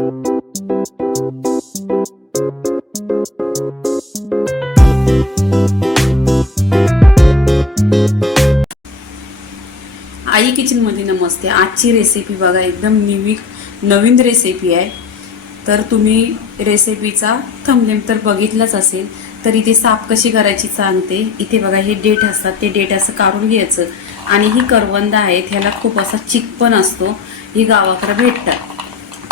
आई किचनमध्ये नमस्ते। आजची रेसिपी बघा, एकदम नवीन रेसिपी आहे। तर तुम्ही रेसिपीचा थंबनेल तर बघितलाच असेल। तर इथे साफ कशी करायची सांगते। इथे बघा, हे डेट असतात, ते डेट असं काढून घ्यायचं। आणि ही करवंद आहेत, ह्याला खूप असा चिक पण असतो, ही गावाकडे भेटतात।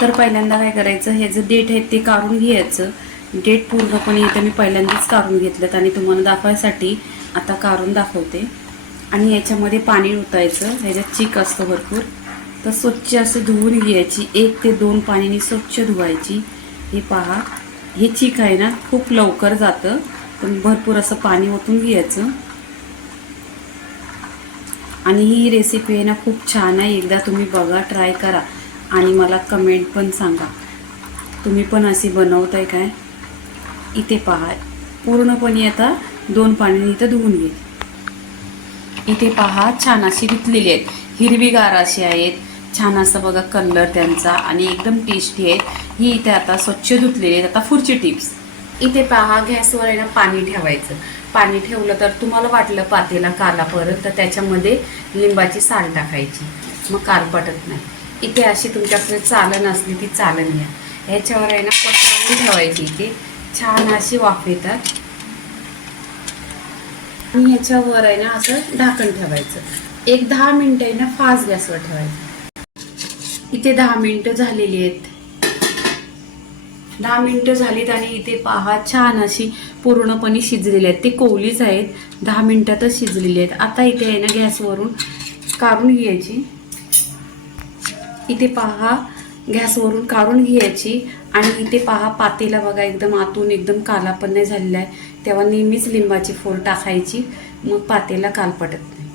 तर पहिल्यांदा काय करायचं, हे जे डेट आहेत ते काढून घ्यायचं। डेट पूर्णपणे इथे मी पहिल्यांदाच काढून घेतलं आणि तुम्हाला दाखवायसाठी आता काढून दाखवते। आणि याच्यामध्ये पाणी ओतायचं, ह्याच्यात चिक असतो भरपूर। तर स्वच्छ असे धुवून घ्यायची, 1 ते 2 पाण्याने स्वच्छ धुवायची। हे पहा, हे चिक आहे ना, खूप लवकर जातं, पण भरपूर असं पाणी ओतून घ्यायचं। आणि ही रेसिपी आहे ना, खूप छान आहे। एकदा तुम्ही बघा, ट्राय करा आणि मला कमेंट पण सांगा, तुम्ही पण अशी बनवताय काय। इथे पहा, पूर्णपणे आता 2 पाण्याने इथं धुवून घे। इथे पहा, छान अशी धुतलेली आहेत, हिरवीगार अशी आहेत, छान असं बघा कलर त्यांचा, आणि एकदम टेस्टी आहेत। ही इथे आता स्वच्छ धुतलेली आहेत। आता पुढची टिप्स, इथे पहा, गॅसवर आहे ना पाणी ठेवायचं। पाणी ठेवलं तर तुम्हाला वाटलं पातेला काला परत, तर त्याच्यामध्ये लिंबाची साल टाकायची, मग काल पटत नाही। इथे अशी तुमच्याकडे चालन असली ती चालन घ्या, ह्याच्यावर आहे ना पसरवून ठेवायची। इथे छान अशी वाफ येतात, आणि याच्यावर आहे ना असं ढाकण ठेवायचं। 10 मिनिटं आहे ना फास्ट गॅसवर ठेवायचं। इथे 10 मिनिटं झालेली आहेत, 10 मिनिटं झालीत, आणि इथे पहा, छान अशी पूर्णपणे शिजलेली आहेत। ते कोवलीच आहेत, 10 मिनिटातच शिजलेली आहेत। आता इथे आहे ना गॅसवरून काढून घ्यायची। इथे पहा, गॅसवरून काढून घ्यायची। आणि इथे पहा, पातेला बघा एकदम आतून एकदम काला पण नाही झालेला आहे, तेव्हा नेहमीच लिंबाची फोड टाकायची, मग पातेला काल पटत नाही।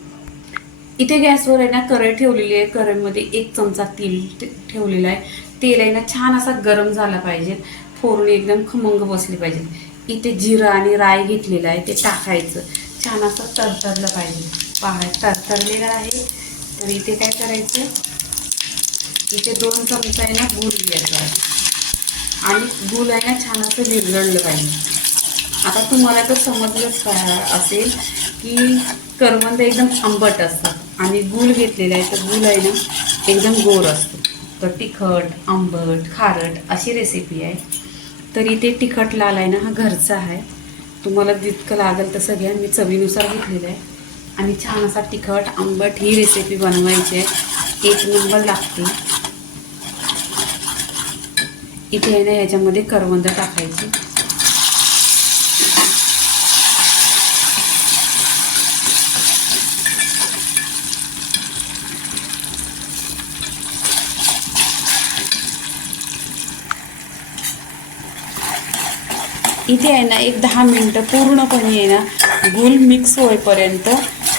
इथे गॅसवर आहे ना कढई ठेवलेली आहे, कढईमध्ये 1 चमचा तेल ठेवलेला आहे। तेल आहे ना छान असा गरम झाला पाहिजे, फोडणी एकदम खमंग बसली पाहिजे। इथे जिरं आणि राई घेतलेलं आहे, ते टाकायचं, छान असं तरतरलं पाहिजे। पहा, तरतरलेलं आहे। तर इथे काय करायचं, इथे 2 चमचा आहे ना गूळ घ्यायचा, आणि गूळ आहे ना छान असं विरघळलं पाहिजे। आता तुम्हाला तर समजलंच असेल की करवंद एकदम आंबट असतात, आणि गूळ घेतलेला आहे, तर गूळ आहे ना एकदम गोड असतो। तर तिखट, आंबट, खारट अशी रेसिपी आहे। तर इथे तिखट लाल आहे ना, हा घरचा आहे, तुम्हाला जितकं लागेल तसं घ्या, मी चवीनुसार घेतलेलं आहे। आणि छान असा तिखट आंबट ही रेसिपी बनवायची आहे, 1 नंबर लागते। इथे आहे ना याच्यामध्ये करवंद टाकायची। इथे आहे ना 10 मिनिटं पूर्णपणे आहे ना गूळ मिक्स होईपर्यंत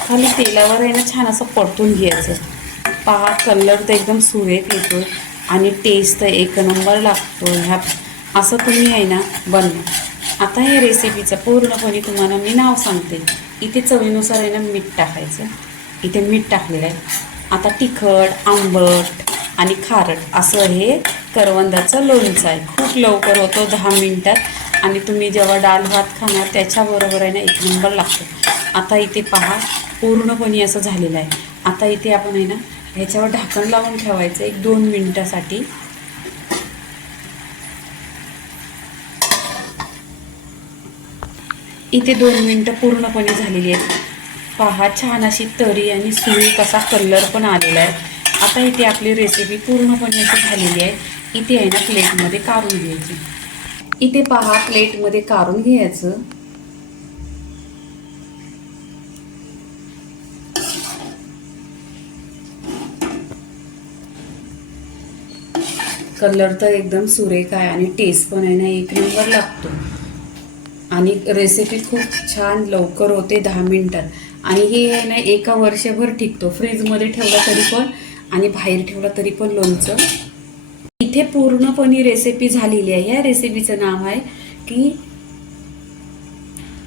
खाली तेलावर आहे ना छान असं परतून घ्यायचं। पहा, कलर तर एकदम सुरेख येतो, आणि टेस्ट तर 1 नंबर लागतो। ह्या असं तुम्ही आहे ना बनवा। आता हे रेसिपीचं पूर्णपणे तुम्हाला मी नाव सांगते। इथे चवीनुसार आहे ना मीठ टाकायचं, इथे मीठ टाकलेलं आहे। आता तिखट, आंबट आणि खारट असं हे करवंदाचं लोणचं आहे, खूप लवकर होतो, 10 मिनिटात। आणि तुम्ही जेव्हा डाळ भात खाणार त्याच्याबरोबर आहे ना 1 नंबर लागतो। आता इथे पहा, पूर्णपणे असं झालेलं आहे। आता इथे आपण आहे ना ह्याच्यावर ढाकण लावून ठेवायचं 1-2 मिनिटासाठी। इथे 2 मिनिटं पूर्णपणे झालेली आहेत। पहा, छान अशी तरी आणि सुरेख असा कलर पण आलेला आहे। आता इथे आपली रेसिपी पूर्णपणे अशी झालेली आहे। इथे आहे ना प्लेटमध्ये काढून घ्यायची। इथे पहा, प्लेटमध्ये काढून घ्यायचं। कलर तर एकदम सुरेख आहे, आणि टेस्ट पण आहे ना 1 नंबर लागतो। आणि रेसिपी खूप छान लवकर होते, 10 मिनिटात। आणि हे आहे ना 1 वर्षभर टिकतो, फ्रीजमध्ये ठेवला तरी पण आणि बाहेर ठेवला तरी पण लोणचं। इथे पूर्णपणे रेसिपी झालेली आहे। या रेसिपीचं नाव आहे की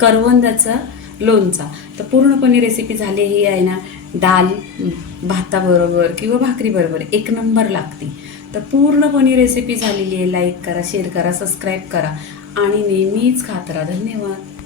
करवंदाचा लोणचा। तर पूर्णपणे रेसिपी झाली, ही आहे ना डाळ भाताबरोबर किंवा भाकरीबरोबर 1 नंबर लागते। तर पूर्णपणे रेसिपी झालेली आहे. लाईक करा, शेअर करा, सबस्क्राईब करा आणि नेहमीच खात राहा. धन्यवाद.